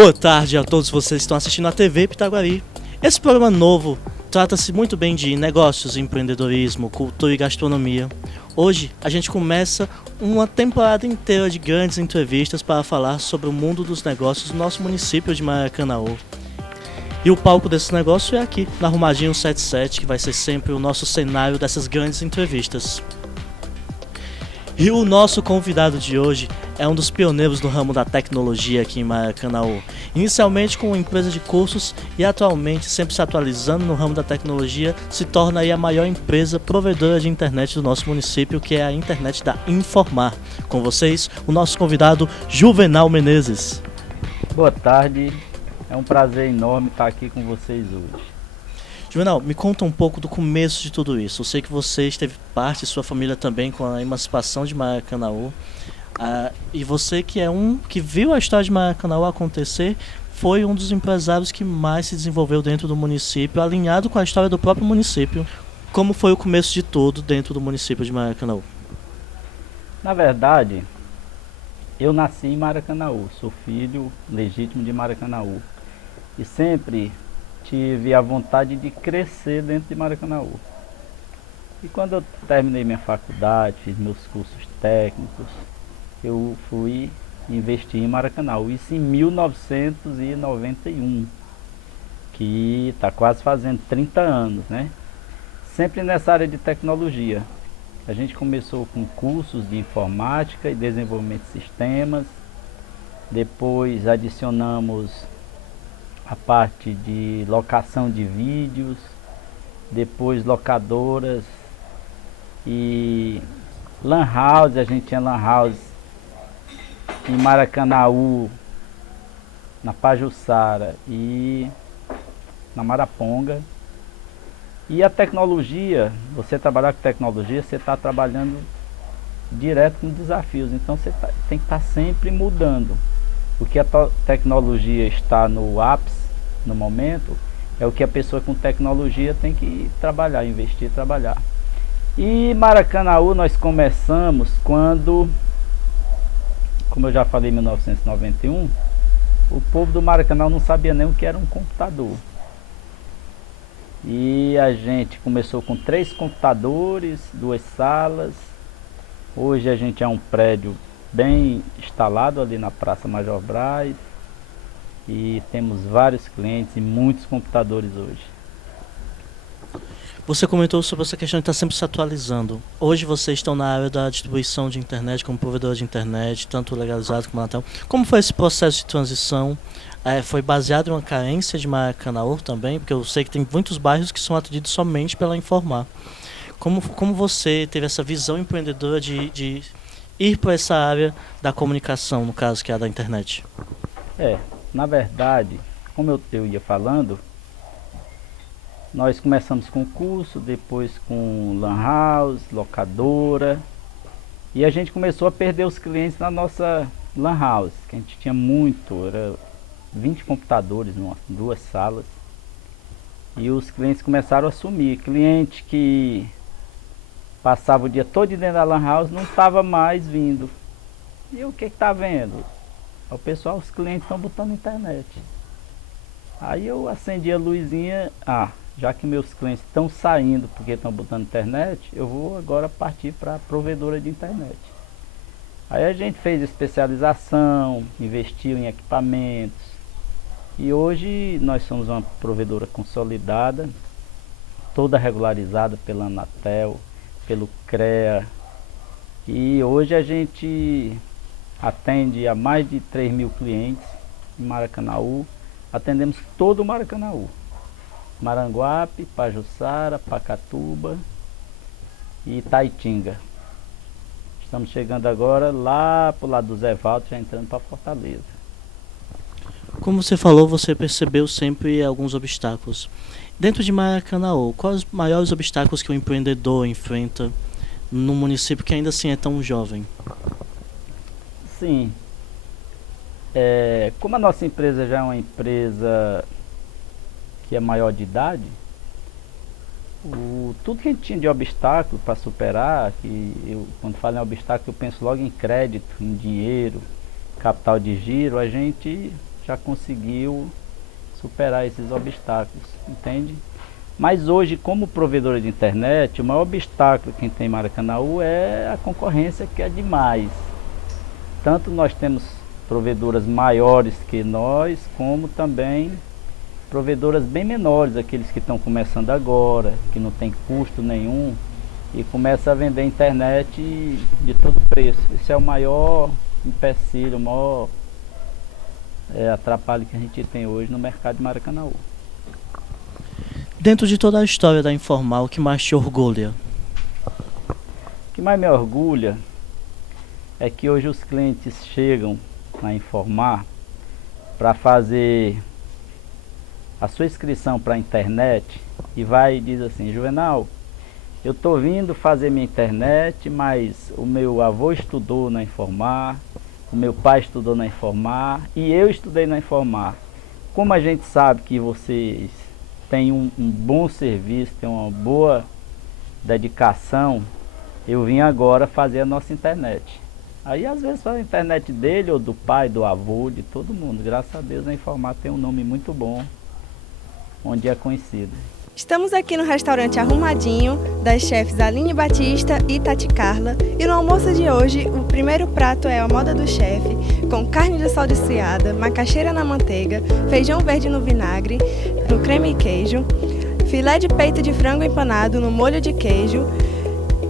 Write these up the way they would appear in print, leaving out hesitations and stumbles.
Boa tarde a todos vocês que estão assistindo a TV Pitaguari. Esse programa novo trata-se muito bem de negócios, empreendedorismo, cultura e gastronomia. Hoje a gente começa uma temporada inteira de grandes entrevistas para falar sobre o mundo dos negócios do nosso município de Maracanaú. E o palco desse negócio é aqui, na Arrumadinho 77, que vai ser sempre o nosso cenário dessas grandes entrevistas. E o nosso convidado de hoje é um dos pioneiros no ramo da tecnologia aqui em Maracanaú. Inicialmente com uma empresa de cursos e atualmente sempre se atualizando no ramo da tecnologia, se torna aí a maior empresa provedora de internet do nosso município, que é a internet da Informar. Com vocês, o nosso convidado Juvenal Menezes. Boa tarde, é um prazer enorme estar aqui com vocês hoje. Juvenal, me conta um pouco do começo de tudo isso. Eu sei que você esteve parte, sua família também, com a emancipação de Maracanaú. E você que viu a história de Maracanaú acontecer, foi um dos empresários que mais se desenvolveu dentro do município, alinhado com a história do próprio município. Como foi o começo de tudo dentro do município de Maracanaú? Na verdade, eu nasci em Maracanaú, sou filho legítimo de Maracanaú. E sempre tive a vontade de crescer dentro de Maracanaú. E quando eu terminei minha faculdade, fiz meus cursos técnicos, eu fui investir em Maracanaú, isso em 1991, que está quase fazendo 30 anos, né? Sempre nessa área de tecnologia. A gente começou com cursos de informática e desenvolvimento de sistemas, depois adicionamos a parte de locação de vídeos, depois locadoras e lan house. A gente tinha lan house em Maracanaú, na Pajuçara e na Maraponga. E a tecnologia, você trabalhar com tecnologia, você está trabalhando direto com desafios, então você tem que estar sempre mudando. O que a tecnologia está no ápice, no momento, é o que a pessoa com tecnologia tem que trabalhar, investir e trabalhar. E Maracanaú nós começamos quando, como eu já falei, em 1991, o povo do Maracanã não sabia nem o que era um computador. E a gente começou com 3 computadores, 2 salas. Hoje a gente é um prédio bem instalado ali na Praça Major Braz e temos vários clientes e muitos computadores hoje. Você comentou sobre essa questão de estar sempre se atualizando. Hoje vocês estão na área da distribuição de internet, como provedor de internet, tanto legalizado como Anatel. Como foi esse processo de transição? Foi baseado em uma carência de Maracanaú também? Porque eu sei que tem muitos bairros que são atendidos somente pela Informar. Como você teve essa visão empreendedora de ir para essa área da comunicação, no caso, que é a da internet? Na verdade, como eu ia falando, nós começamos com curso, depois com lan house, locadora, e a gente começou a perder os clientes na nossa lan house, que a gente tinha muito, era 20 computadores em 2 salas, e os clientes começaram a sumir. Cliente que passava o dia todo dentro da lan house não estava mais vindo. E o que está vendo? O pessoal, os clientes estão botando internet. Aí eu acendi a luzinha, já que meus clientes estão saindo porque estão botando internet, eu vou agora partir para a provedora de internet. Aí a gente fez especialização, investiu em equipamentos, e hoje nós somos uma provedora consolidada, toda regularizada pela Anatel, pelo CREA, e hoje a gente atende a mais de 3.000 clientes em Maracanaú. Atendemos todo o Maracanaú, Maranguape, Pajuçara, Pacatuba e Itaitinga. Estamos chegando agora lá pro lado do Zé Valdo, já entrando para Fortaleza. Como você falou, você percebeu sempre alguns obstáculos. Dentro de Maracanaú, quais os maiores obstáculos que o empreendedor enfrenta num município que ainda assim é tão jovem? Sim, como a nossa empresa já é uma empresa que é maior de idade, tudo que a gente tinha de obstáculo para superar, quando falo em obstáculo eu penso logo em crédito, em dinheiro, capital de giro, a gente já conseguiu superar esses obstáculos, entende? Mas hoje, como provedora de internet, o maior obstáculo que tem em Maracanaú é a concorrência, que é demais. Tanto nós temos provedoras maiores que nós, como também provedoras bem menores, aqueles que estão começando agora, que não tem custo nenhum, e começa a vender internet de todo preço. Esse é o maior empecilho, o maior atrapalho que a gente tem hoje no mercado de Maracanaú. Dentro de toda a história da Informal, o que mais te orgulha? O que mais me orgulha é que hoje os clientes chegam a Informar para fazer a sua inscrição para a internet e vai e diz assim: Juvenal, eu estou vindo fazer minha internet, mas o meu avô estudou na Informar, o meu pai estudou na Informar e eu estudei na Informar. Como a gente sabe que vocês têm um bom serviço, têm uma boa dedicação, eu vim agora fazer a nossa internet. Aí às vezes faz a internet dele, ou do pai, do avô, de todo mundo. Graças a Deus a Informar tem um nome muito bom, onde é conhecida. Estamos aqui no restaurante Arrumadinho, das chefes Aline Batista e Tati Carla. E no almoço de hoje, o primeiro prato é a moda do chefe, com carne de sol desfiada, macaxeira na manteiga, feijão verde no vinagre, no creme e queijo, filé de peito de frango empanado no molho de queijo,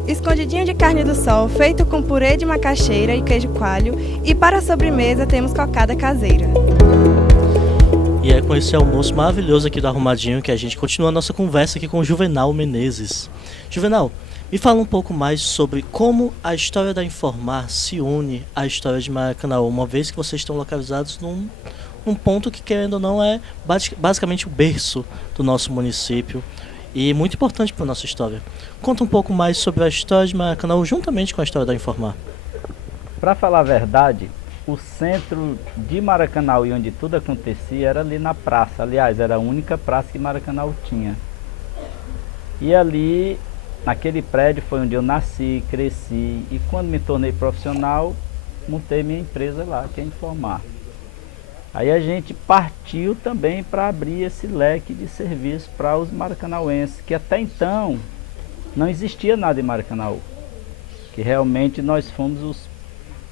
escondidinho de carne do sol feito com purê de macaxeira e queijo coalho, e para a sobremesa temos cocada caseira. E é com esse almoço maravilhoso aqui do Arrumadinho que a gente continua a nossa conversa aqui com o Juvenal Menezes. Juvenal, me fala um pouco mais sobre como a história da Informar se une à história de Maracanaú, uma vez que vocês estão localizados num ponto que, querendo ou não, é basicamente o berço do nosso município e muito importante para a nossa história. Conta um pouco mais sobre a história de Maracanaú juntamente com a história da Informar. Para falar a verdade, o centro de Maracanaú e onde tudo acontecia era ali na praça. Aliás, era a única praça que Maracanaú tinha. E ali, naquele prédio, foi onde eu nasci, cresci. E quando me tornei profissional, montei minha empresa lá, que é Informar. Aí a gente partiu também para abrir esse leque de serviços para os maracanauenses, que até então não existia nada em Maracanaú. Que realmente nós fomos os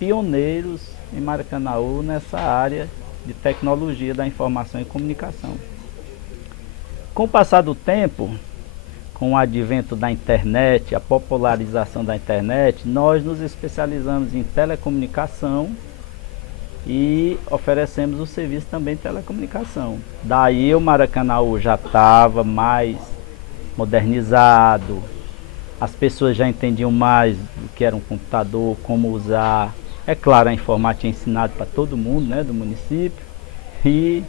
pioneiros em Maracanaú nessa área de tecnologia da informação e comunicação. Com o passar do tempo, com o advento da internet, a popularização da internet, nós nos especializamos em telecomunicação e oferecemos o serviço também de telecomunicação. Daí o Maracanaú já estava mais modernizado, as pessoas já entendiam mais o que era um computador, como usar. É claro, a informática é ensinada para todo mundo, né, do município, e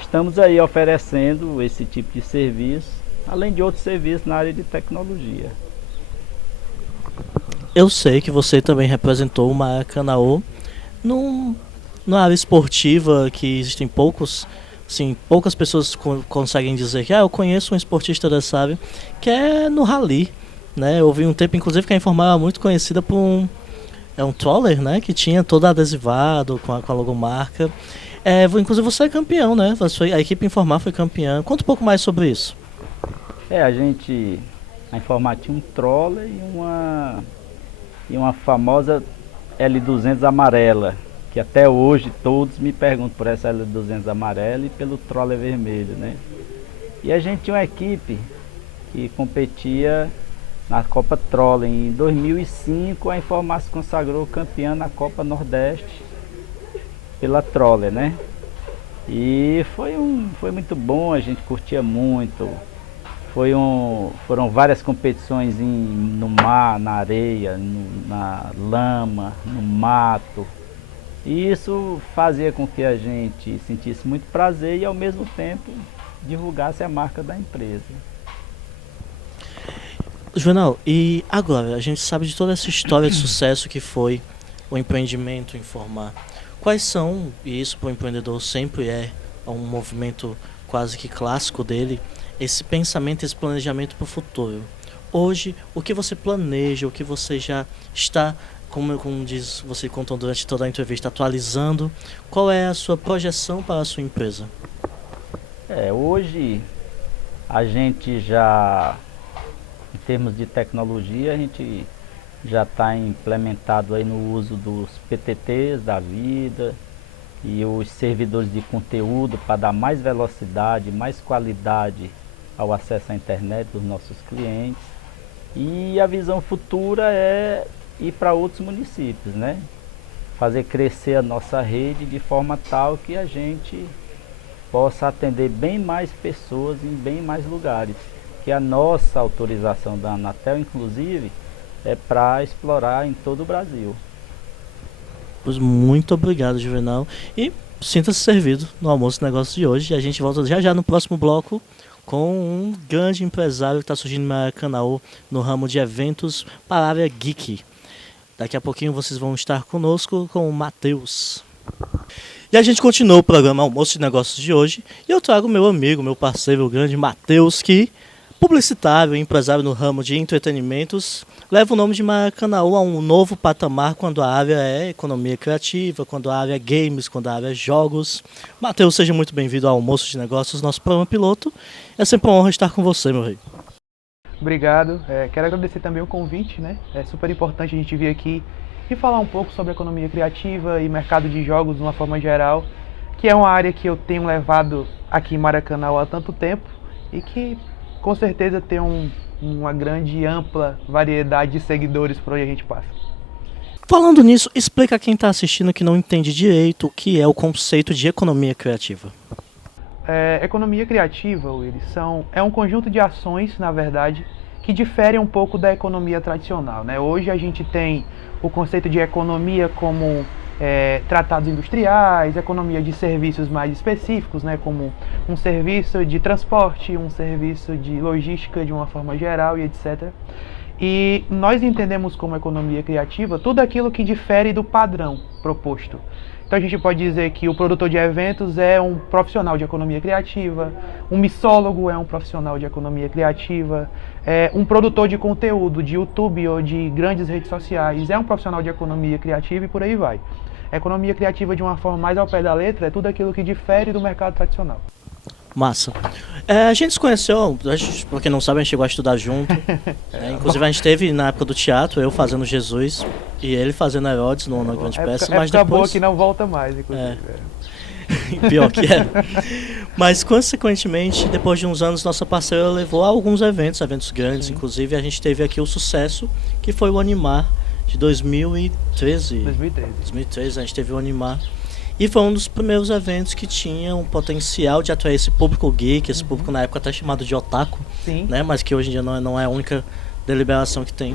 estamos aí oferecendo esse tipo de serviço, além de outros serviços na área de tecnologia. Eu sei que você também representou o Maracanaú numa área esportiva que existem poucas pessoas conseguem dizer que eu conheço um esportista dessa área, que é no rally, né? Houve um tempo, inclusive, que a Informar era muito conhecida por um troller, né? Que tinha todo adesivado com a logomarca. Inclusive você é campeão, né? A equipe Informar foi campeã. Conta um pouco mais sobre isso. A Informar tinha um troller e uma famosa L200 amarela, que até hoje todos me perguntam por essa L200 amarela e pelo troller vermelho, né? E a gente tinha uma equipe que competia na Copa Troller. Em 2005 a Informar se consagrou campeã na Copa Nordeste pela Troller, né? E foi muito bom, a gente curtia muito. Foram várias competições no mar, na areia, na lama, no mato. E isso fazia com que a gente sentisse muito prazer e ao mesmo tempo divulgasse a marca da empresa. Juvenal, e agora, a gente sabe de toda essa história de sucesso que foi o empreendimento Informar. Quais são, e isso para o empreendedor sempre é um movimento quase que clássico dele, esse pensamento, esse planejamento para o futuro? Hoje, o que você planeja, o que você já está como diz, você contou durante toda a entrevista, atualizando, qual é a sua projeção para a sua empresa? Hoje a gente já, em termos de tecnologia, a gente já está implementado aí no uso dos PTTs da vida e os servidores de conteúdo para dar mais velocidade, mais qualidade ao acesso à internet dos nossos clientes. E a visão futura é ir para outros municípios, né? Fazer crescer a nossa rede de forma tal que a gente possa atender bem mais pessoas em bem mais lugares. Que a nossa autorização da Anatel, inclusive, é para explorar em todo o Brasil. Pois muito obrigado, Juvenal. E sinta-se servido no almoço e negócio de hoje. E a gente volta já já no próximo bloco com um grande empresário que está surgindo no Maracanaú no ramo de eventos para a área geek. Daqui a pouquinho vocês vão estar conosco com o Matheus. E a gente continua o programa Almoço e Negócios de hoje. E eu trago meu amigo, meu parceiro, o grande Matheus, que, publicitário e empresário no ramo de entretenimentos, leva o nome de Maracanaú a um novo patamar quando a área é economia criativa, quando a área é games, quando a área é jogos. Matheus, seja muito bem-vindo ao Almoço de Negócios, nosso programa piloto. É sempre uma honra estar com você, meu rei. Obrigado. Quero agradecer também o convite, né? É super importante a gente vir aqui e falar um pouco sobre economia criativa e mercado de jogos de uma forma geral, que é uma área que eu tenho levado aqui em Maracanaú há tanto tempo e que com certeza tem uma grande e ampla variedade de seguidores por onde a gente passa. Falando nisso, explica a quem está assistindo que não entende direito o que é o conceito de economia criativa. Economia criativa, Willis, é um conjunto de ações, na verdade, que diferem um pouco da economia tradicional, né? Hoje a gente tem o conceito de economia como tratados industriais, economia de serviços mais específicos, né? Como um serviço de transporte, um serviço de logística de uma forma geral e etc. E nós entendemos como economia criativa tudo aquilo que difere do padrão proposto. Então a gente pode dizer que o produtor de eventos é um profissional de economia criativa, um mixólogo é um profissional de economia criativa, um produtor de conteúdo de YouTube ou de grandes redes sociais é um profissional de economia criativa e por aí vai. A economia criativa, de uma forma mais ao pé da letra, é tudo aquilo que difere do mercado tradicional. Massa. A gente se conheceu, pra quem não sabe, a gente chegou a estudar junto. Inclusive a gente teve na época do teatro, eu fazendo Jesus e ele fazendo Herodes numa grande peça. Mas depois boa que não volta mais, inclusive. Pior que é. Mas consequentemente, depois de uns anos, nossa parceira levou a alguns eventos grandes. Sim. Inclusive a gente teve aqui o sucesso, que foi o Animar de 2013. 2013 a gente teve o Animar. E foi um dos primeiros eventos que tinha um potencial de atrair esse público geek, esse público na época até chamado de otaku, né? Mas que hoje em dia não é a única deliberação que tem.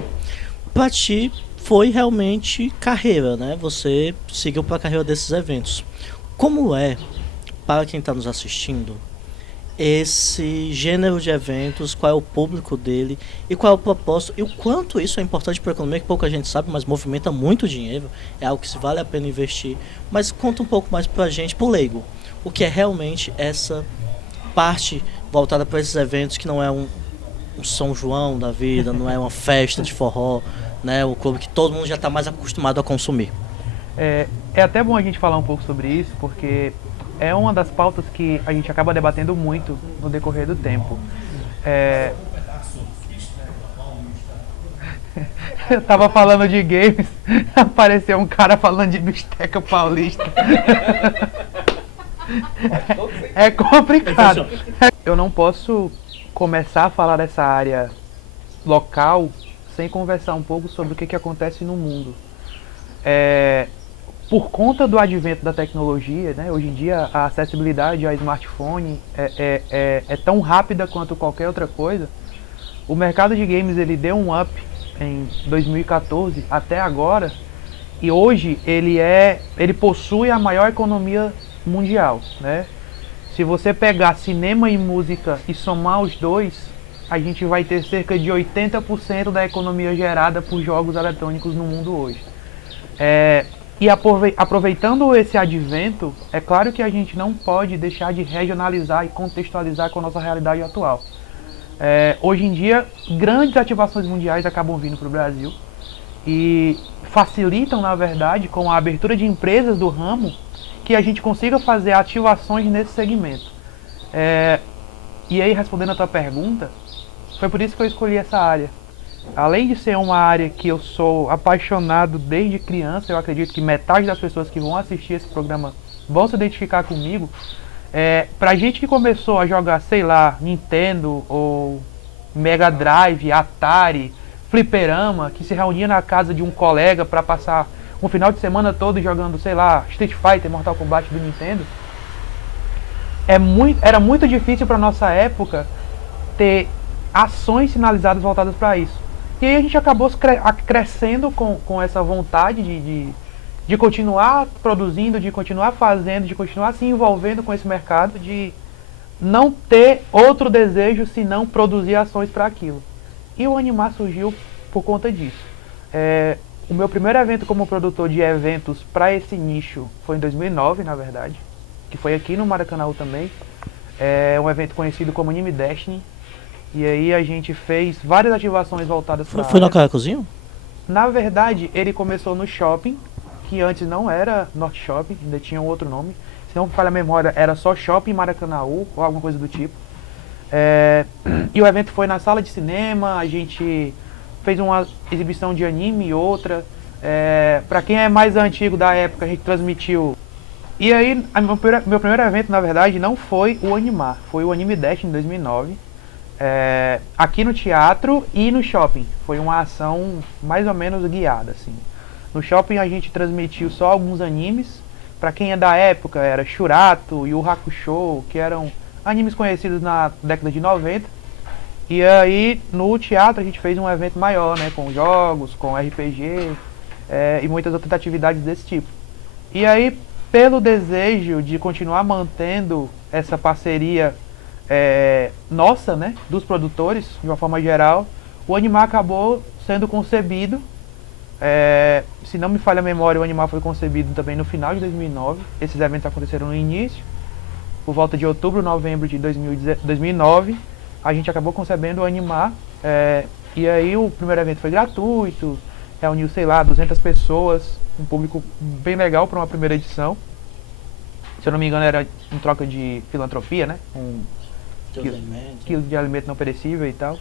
Pra ti foi realmente carreira, né? Você seguiu para a carreira desses eventos. Como é, para quem está nos assistindo, esse gênero de eventos, qual é o público dele e qual é o propósito e o quanto isso é importante para a economia, que pouca gente sabe, mas movimenta muito dinheiro, é algo que se vale a pena investir. Mas conta um pouco mais para a gente, pro leigo, o que é realmente essa parte voltada para esses eventos que não é um São João da vida, não é uma festa de forró, né, o clube que todo mundo já está mais acostumado a consumir. É até bom a gente falar um pouco sobre isso, porque é uma das pautas que a gente acaba debatendo muito no decorrer do tempo. Eu tava falando de games, apareceu um cara falando de bisteca paulista. É complicado. Eu não posso começar a falar dessa área local sem conversar um pouco sobre o que acontece no mundo. Por conta do advento da tecnologia, né, hoje em dia a acessibilidade ao smartphone é tão rápida quanto qualquer outra coisa. O mercado de games ele deu um up em 2014 até agora e hoje ele possui a maior economia mundial, né? Se você pegar cinema e música e somar os dois, a gente vai ter cerca de 80% da economia gerada por jogos eletrônicos no mundo hoje. E aproveitando esse advento, é claro que a gente não pode deixar de regionalizar e contextualizar com a nossa realidade atual. Hoje em dia, grandes ativações mundiais acabam vindo para o Brasil e facilitam, na verdade, com a abertura de empresas do ramo, que a gente consiga fazer ativações nesse segmento. E aí, respondendo a tua pergunta, foi por isso que eu escolhi essa área. Além de ser uma área que eu sou apaixonado desde criança, eu acredito que metade das pessoas que vão assistir esse programa vão se identificar comigo. Pra gente que começou a jogar, sei lá, Nintendo ou Mega Drive, Atari, fliperama, que se reunia na casa de um colega para passar um final de semana todo jogando, sei lá, Street Fighter, Mortal Kombat do Nintendo, era muito difícil para nossa época ter ações sinalizadas voltadas para isso. E aí a gente acabou crescendo com essa vontade de continuar produzindo, de continuar fazendo, de continuar se envolvendo com esse mercado, de não ter outro desejo senão produzir ações para aquilo. E o Animar surgiu por conta disso. O meu primeiro evento como produtor de eventos para esse nicho foi em 2009, na verdade, que foi aqui no Maracanã também. É um evento conhecido como Anime Destiny. E aí a gente fez várias ativações voltadas para Foi no Caracozinho? Na verdade, ele começou no shopping, que antes não era Norte Shopping, ainda tinha um outro nome. Se não me falha a memória, era só Shopping Maracanã ou alguma coisa do tipo. E o evento foi na sala de cinema, a gente fez uma exibição de anime e outra. Pra quem é mais antigo da época, a gente transmitiu. E aí, meu primeiro evento, na verdade, não foi o Animar, foi o Anime Dash em 2009. Aqui no teatro e no shopping. Foi uma ação mais ou menos guiada, assim. No shopping a gente transmitiu só alguns animes. Pra quem é da época, era Shurato, Yu Hakusho, que eram animes conhecidos na década de 90. E aí, no teatro, a gente fez um evento maior, né? Com jogos, com RPG e muitas outras atividades desse tipo. E aí, pelo desejo de continuar mantendo essa parceria nossa, né? Dos produtores, de uma forma geral, o Animar acabou sendo concebido. Se não me falha a memória, o Animar foi concebido também no final de 2009. Esses eventos aconteceram no início, por volta de outubro, novembro de 2009. A gente acabou concebendo o Animar. E aí o primeiro evento foi gratuito, reuniu, sei lá, 200 pessoas, um público bem legal para uma primeira edição. Se eu não me engano, era em troca de filantropia, né? Quilo de alimento não perecível e tal.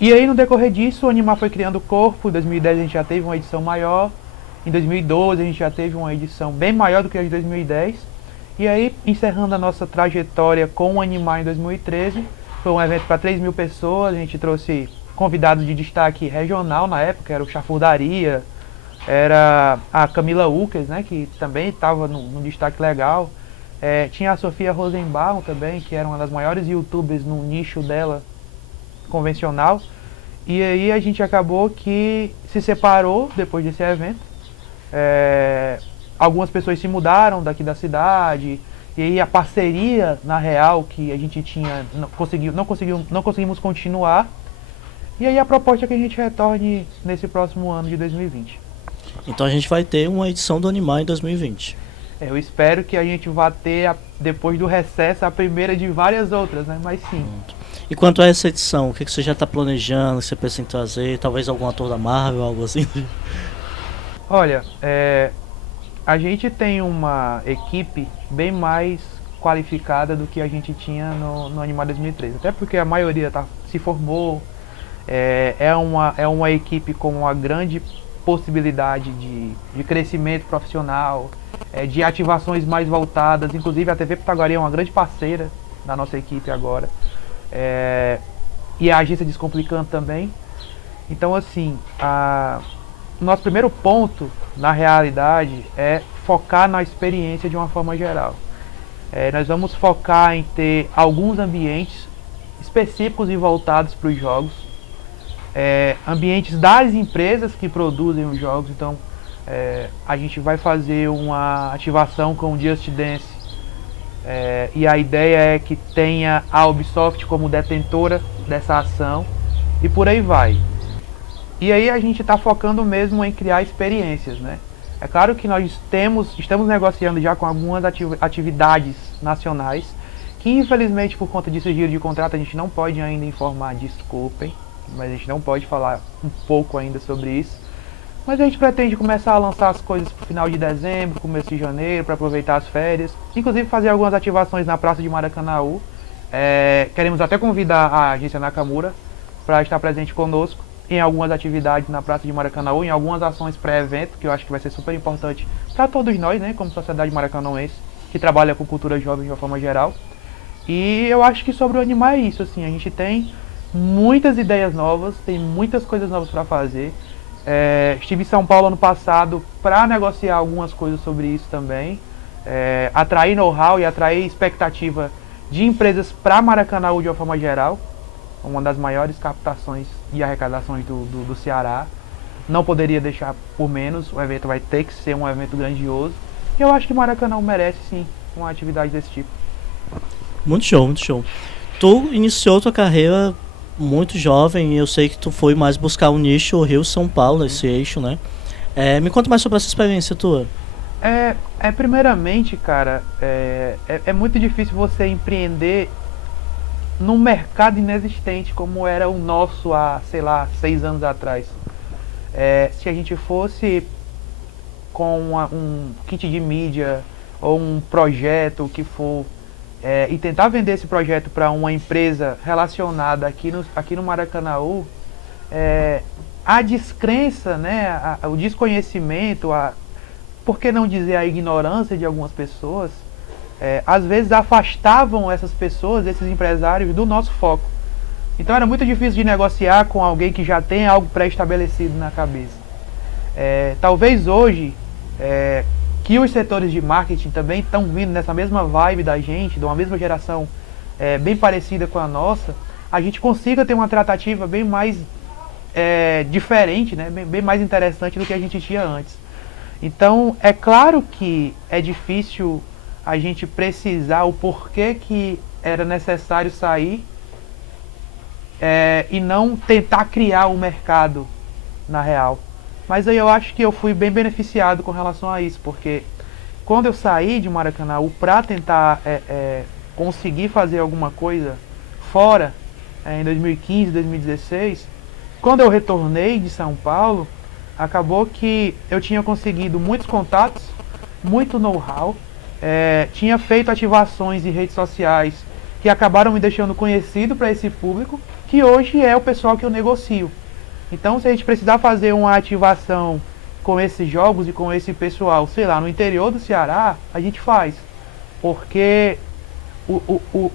E aí, no decorrer disso, o Animar foi criando corpo. Em 2010 a gente já teve uma edição maior. Em 2012 a gente já teve uma edição bem maior do que a de 2010. E aí, encerrando a nossa trajetória com o Animar em 2013, foi um evento para 3.000 pessoas. A gente trouxe convidados de destaque regional na época, era o Chafurdaria, era a Camila Ukes, né, que também estava num destaque legal. Tinha a Sofia Rosenbaum também, que era uma das maiores youtubers no nicho dela convencional. E aí a gente acabou que se separou depois desse evento. Algumas pessoas se mudaram daqui da cidade. E aí a parceria, na real, que a gente tinha, não conseguimos continuar. E aí a proposta é que a gente retorne nesse próximo ano de 2020. Então a gente vai ter uma edição do Animar em 2020. Eu espero que a gente vá ter, depois do recesso, a primeira de várias outras, né? Mas sim. E quanto a essa edição, o que você já está planejando, o que você pensa em trazer? Talvez algum ator da Marvel, algo assim? Olha, a gente tem uma equipe bem mais qualificada do que a gente tinha no Animar 2013. Até porque a maioria se formou. É uma equipe com uma grande possibilidade de crescimento profissional, de ativações mais voltadas. Inclusive a TV Pitaguari é uma grande parceira da nossa equipe agora. E a agência Descomplicando também. Então, assim, o nosso primeiro ponto, na realidade, é focar na experiência de uma forma geral. Nós vamos focar em ter alguns ambientes específicos e voltados para os jogos. Ambientes das empresas que produzem os jogos. Então, a gente vai fazer uma ativação com o Just Dance. E a ideia é que tenha a Ubisoft como detentora dessa ação. E por aí vai. E aí a gente está focando mesmo em criar experiências, né? É claro que nós estamos negociando já com algumas atividades nacionais, que infelizmente por conta de sigilo de contrato a gente não pode ainda informar, desculpem, mas a gente não pode falar um pouco ainda sobre isso. Mas a gente pretende começar a lançar as coisas pro final de dezembro, começo de janeiro, para aproveitar as férias. Inclusive fazer algumas ativações na Praça de Maracanaú. Queremos até convidar a agência Nakamura para estar presente conosco em algumas atividades na Praça de Maracanaú, em algumas ações pré-evento, que eu acho que vai ser super importante para todos nós, né, como sociedade maracanauense, que trabalha com cultura jovem de uma forma geral. E eu acho que sobre o Animar é isso, assim, a gente tem muitas ideias novas, tem muitas coisas novas para fazer. Estive em São Paulo ano passado para negociar algumas coisas sobre isso também, atrair know-how e atrair expectativa de empresas para Maracanaú de uma forma geral, uma das maiores captações e arrecadações do Ceará. Não poderia deixar por menos, o evento vai ter que ser um evento grandioso. E eu acho que Maracanaú merece sim uma atividade desse tipo. Muito show, muito show. Tu iniciou tua carreira muito jovem e eu sei que tu foi mais buscar o nicho Rio-São Paulo, esse eixo, né? Me conta mais sobre essa experiência tua. Primeiramente, cara, é muito difícil você empreender num mercado inexistente como era o nosso há, sei lá, 6 anos atrás. Se a gente fosse com um kit de mídia ou um projeto que for e tentar vender esse projeto para uma empresa relacionada aqui no Maracanaú, a descrença, né, o desconhecimento, por que não dizer a ignorância de algumas pessoas, às vezes afastavam essas pessoas, esses empresários, do nosso foco. Então era muito difícil de negociar com alguém que já tem algo pré-estabelecido na cabeça. Talvez hoje, que os setores de marketing também estão vindo nessa mesma vibe da gente, de uma mesma geração bem parecida com a nossa, a gente consiga ter uma tratativa bem mais diferente, né? Bem mais interessante do que a gente tinha antes. Então, é claro que é difícil a gente precisar o porquê que era necessário sair e não tentar criar o mercado na real. Mas aí eu acho que eu fui bem beneficiado com relação a isso, porque quando eu saí de Maracanaú para tentar conseguir fazer alguma coisa fora, em 2015, 2016, quando eu retornei de São Paulo, acabou que eu tinha conseguido muitos contatos, muito know-how, tinha feito ativações em redes sociais que acabaram me deixando conhecido para esse público, que hoje é o pessoal que eu negocio. Então, se a gente precisar fazer uma ativação com esses jogos e com esse pessoal, sei lá, no interior do Ceará, a gente faz. Porque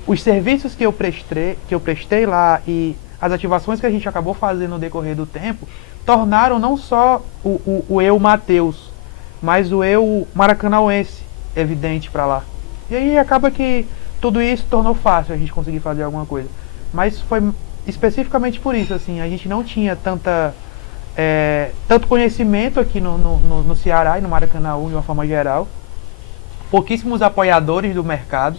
os serviços que eu prestei lá e as ativações que a gente acabou fazendo no decorrer do tempo, tornaram não só o eu Matheus, mas o eu maracanauense evidente para lá. E aí acaba que tudo isso tornou fácil a gente conseguir fazer alguma coisa. Mas foi especificamente por isso, assim, a gente não tinha tanto conhecimento aqui no Ceará e no Maracanaú de uma forma geral. Pouquíssimos apoiadores do mercado.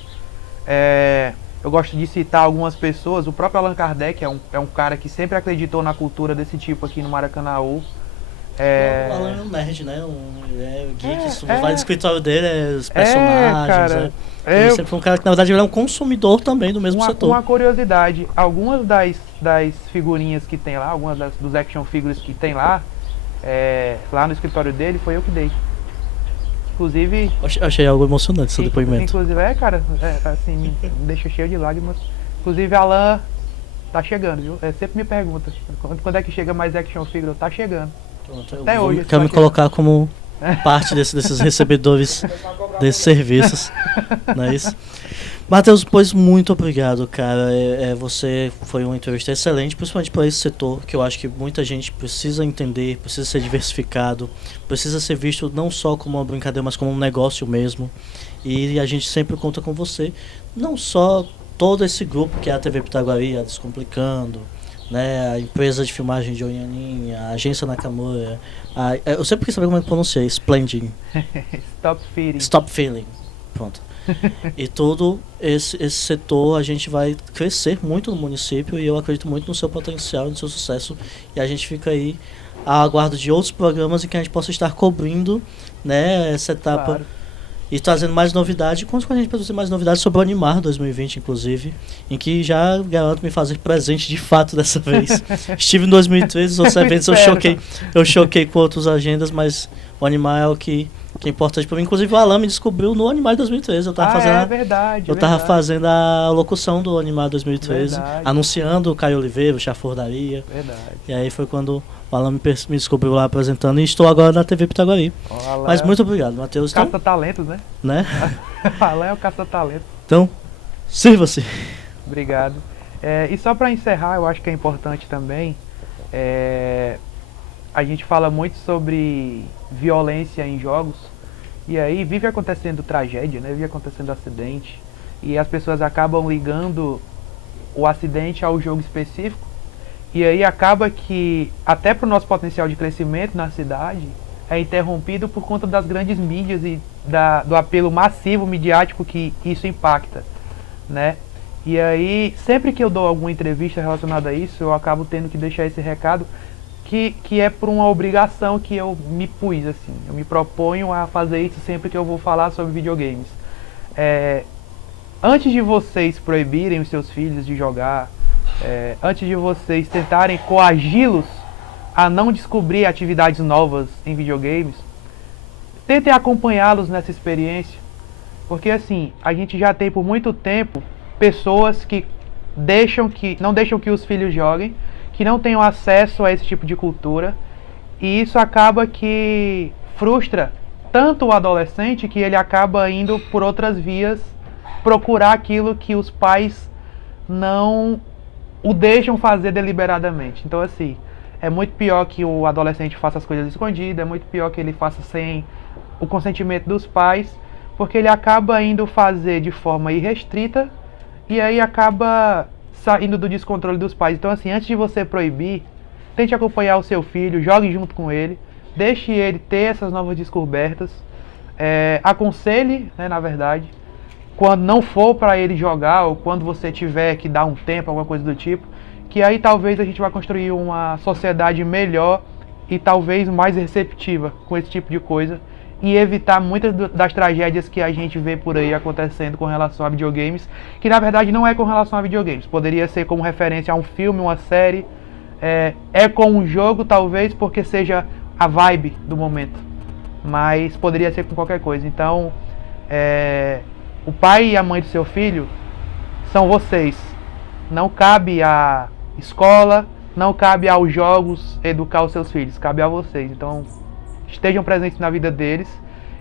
Eu gosto de citar algumas pessoas. O próprio Allan Kardec é um cara que sempre acreditou na cultura desse tipo aqui no Maracanaú. O Alan é um nerd, né? O geek, vai do escritório dele, os personagens. Cara, ele sempre foi um cara que, na verdade, ele é um consumidor também do mesmo setor. Uma curiosidade, algumas das figurinhas que tem lá, algumas dos action figures que tem lá, lá no escritório dele, foi eu que dei. Inclusive... Achei algo emocionante esse depoimento. Inclusive, cara, assim, me deixa cheio de lágrimas. Inclusive, Alan tá chegando, viu? Sempre me pergunta, quando é que chega mais action figure? Tá chegando. Pronto, até hoje. Quero me colocar como parte desses recebedores desses serviços, não é isso? Matheus, pois muito obrigado, cara. Você foi uma entrevista excelente, principalmente para esse setor, que eu acho que muita gente precisa entender, precisa ser diversificado, precisa ser visto não só como uma brincadeira, mas como um negócio mesmo. E a gente sempre conta com você, não só todo esse grupo que é a TV Pitaguari, a Descomplicando, né, a empresa de filmagem de Oianinha, a agência Nakamura, eu sempre quis saber como é que pronunciei, Splendid. Stop Feeling. Pronto. E todo esse setor a gente vai crescer muito no município e eu acredito muito no seu potencial, no seu sucesso. E a gente fica aí a aguardo de outros programas em que a gente possa estar cobrindo, né, essa etapa. Claro. e trazendo mais novidade. Conto com a gente para trazer mais novidades sobre o Animar 2020, inclusive, em que já garanto me fazer presente de fato dessa vez. Estive em 2013, os outros eventos eu choquei com outras agendas, mas o Animar é o que é importante para mim. Inclusive o Alan me descobriu no Animar 2013. Eu tava fazendo a locução do Animar 2013, anunciando o Caio Oliveira, o Chafurdaria. Verdade. E aí foi quando o Alan me descobriu lá apresentando, e estou agora na TV Pitaguari. Mas muito obrigado, Matheus. Caça-talentos, né? Alan é o caça-talentos. Então, sirva-se. Obrigado. E só para encerrar, eu acho que é importante também, a gente fala muito sobre violência em jogos, e aí vive acontecendo tragédia, né? Vive acontecendo acidente, e as pessoas acabam ligando o acidente ao jogo específico, e aí acaba que até para o nosso potencial de crescimento na cidade é interrompido por conta das grandes mídias e do apelo massivo midiático que isso impacta, né? E aí, sempre que eu dou alguma entrevista relacionada a isso, eu acabo tendo que deixar esse recado, que é por uma obrigação que eu me pus, assim. Eu me proponho a fazer isso sempre que eu vou falar sobre videogames. Antes de vocês proibirem os seus filhos de jogar, antes de vocês tentarem coagi-los a não descobrir atividades novas em videogames, tentem acompanhá-los nessa experiência. Porque assim, a gente já tem por muito tempo pessoas que não deixam que os filhos joguem, que não tenham acesso a esse tipo de cultura, e isso acaba que frustra tanto o adolescente que ele acaba indo por outras vias procurar aquilo que os pais não o deixam fazer deliberadamente. Então assim, é muito pior que o adolescente faça as coisas escondidas, é muito pior que ele faça sem o consentimento dos pais, porque ele acaba indo fazer de forma irrestrita e aí acaba saindo do descontrole dos pais. Então assim, antes de você proibir, tente acompanhar o seu filho, jogue junto com ele, deixe ele ter essas novas descobertas, aconselhe, né, na verdade, quando não for para ele jogar, ou quando você tiver que dar um tempo, alguma coisa do tipo, que aí talvez a gente vai construir uma sociedade melhor e talvez mais receptiva com esse tipo de coisa, e evitar muitas das tragédias que a gente vê por aí acontecendo com relação a videogames, que na verdade não é com relação a videogames, poderia ser como referência a um filme, uma série, com um jogo talvez porque seja a vibe do momento, mas poderia ser com qualquer coisa. Então, o pai e a mãe do seu filho são vocês, não cabe à escola, não cabe aos jogos educar os seus filhos, cabe a vocês. Então, estejam presentes na vida deles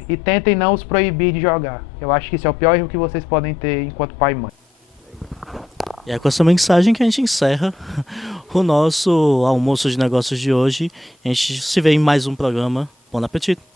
e tentem não os proibir de jogar. Eu acho que esse é o pior erro que vocês podem ter enquanto pai e mãe. E é com essa mensagem que a gente encerra o nosso almoço de negócios de hoje. A gente se vê em mais um programa. Bom apetite!